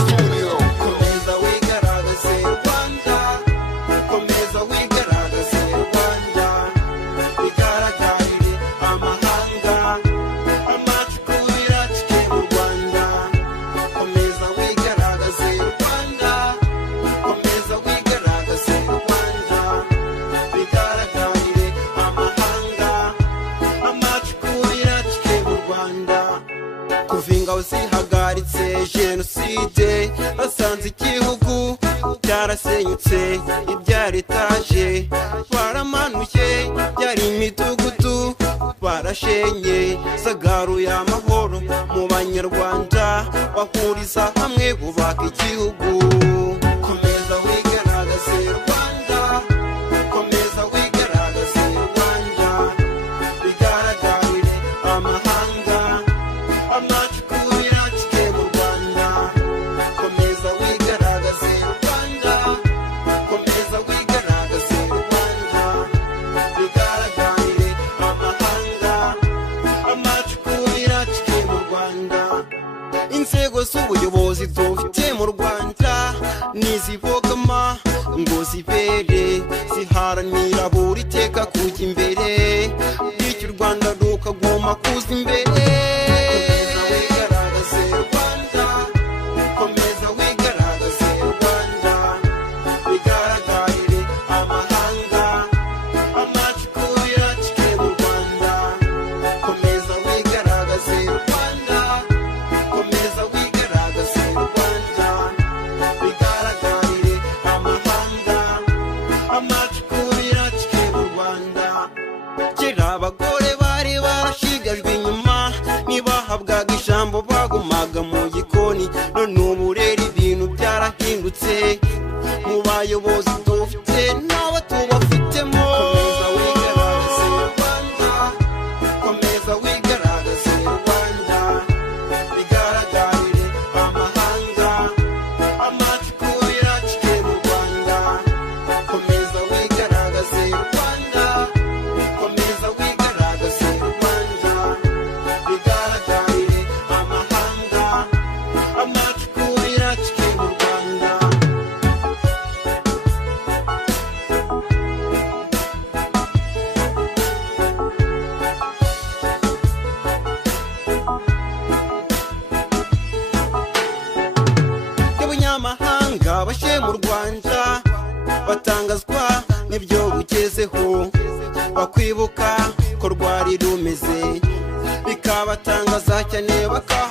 Komeza wigaragaze Rwanda, komeza wigaragaze Rwanda, bigaragarire amahanga, amacukubira cike mu Rwanda. Komeza wigaragaze Rwanda, komeza wigaragaze Rwanda, bigaragarire amahanga, amacukubira cike mu Rwanda. Kuva ingabo zihagaritse jenoside, basanze igihugu cyarasenyutse, ibyari etaje baramanuye, byari imidugudu barashenye, zagaruye amahoro mu banyarwanda, bahuriza hamwe bubaka igihugu. Komeza wigaragaze Rwanda, komeza wigaragaze Rwanda, bigaragarire amahanga, amacukubira cike mu Rwanda. Komeza wigaragaze Rwanda, komeza wigaragaze Rwanda, bigaragarire amahanga, amacukubira cike mu Rwanda. Inzego z'ubuyobozi dufite mu Rwanda nizivogama ngo zibere, ziharanira buri teka kujya imbere, bityo u Rwanda rukaguma kuza imbere. Komeza wigaragaze Rwanda, komeza wigaragaze Rwanda, bigaragarire amahanga, amacukubira cike mu Rwanda. Komeza wigaragaze Rwanda, komeza wigaragaze Rwanda, bigaragarire amahanga, amacukubira cike mu Rwanda. Kera abagore bari barashigajwe inyuma, ntibahabwaga ijambo bagumaga mu gikoni, none ubu rero ibintu byarahindutse, mu bayobozi dufite n'abo tubafitemo. Komeza wigaragaze Rwanda, komeza wigaragaze Rwanda, bigaragarire amahanga, amacukubira cike mu Rwanda. Komeza wigaragaze Rwanda, komeza wigaragaze Rwanda, bigaragarire amahanga, amacukubira cike mu Rwanda. Y'abanyamahanga bashe mu Rwanda, batangazwa n'ibyo ugezeho, bakwibuka ko rwari rumeze, bikabatangaza cyane bakaha